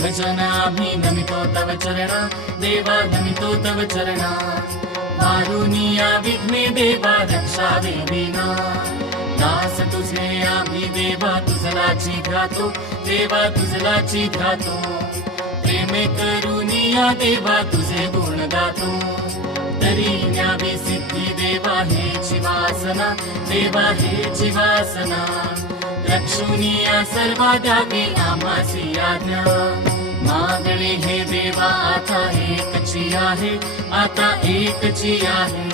भजन आम्ही नमितो तव चरणा देवा नमितो तव चरणा। वारुनिया विघ्ने देवा रक्षावे विना दास तुझे आम्ही देवा तुझलाची गातो देवा तुझलाची गातो प्रेमे करुनिया देवा तुझे गुण गातो। तरी न्यावी सिद्धी देवा हेची वासना देवा हेची वासना रक्षुनिया सर्वा द्यावी आमासी आज्ञा मागणे हे देवा आता एकची आहे आता एकची आहे.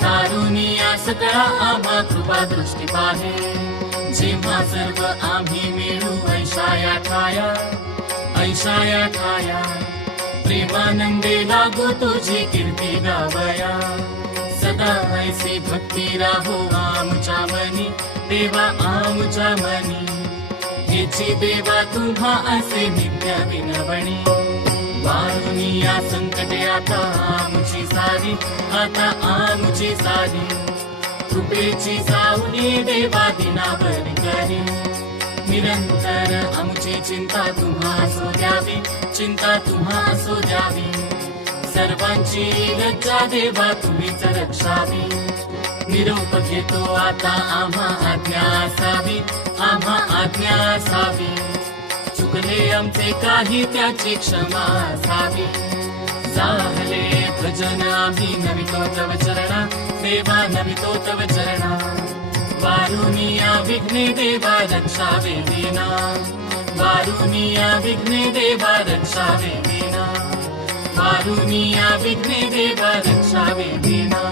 कारुनिया सकळा आम्हा कृपा दृष्टी पाहे. जेव्हा सर्व आम्ही मिळू ऐशाया ठाया ऐशाया ठाया. प्रेमानंदे लागू तुझी कीर्ती गावया. सदा ऐसी भक्ती राहो देवा आमच्या मनी. हेची देवा तुम्हा असे नित्य विनवणी. वारुनिया संकटे आता आमची सारी आता आमची सारी. कृपेची जाऊनी देवा दिनावर करी. निरंतर आमची चिंता तुम्हा सो द्यावी चिंता तुम्हा सो द्यावी. सर्वांची लज्जा देवा तुम्हीच रक्षावी. निरोप घेतो आता आम्हा आज्ञा असावी आम्हा आज्ञा असावी. चुकले आमचे काही त्याची क्षमा असावी. झाले भजन आम्ही नवितो तव चरणा. देवा नवितो तव चरणा. वारुनिया विघ्ने देवा रक्षावे दीना वारुनिया विघ्ने देवा रक्षावे विना वारुनिया विघ्ने देवा रक्षावे विना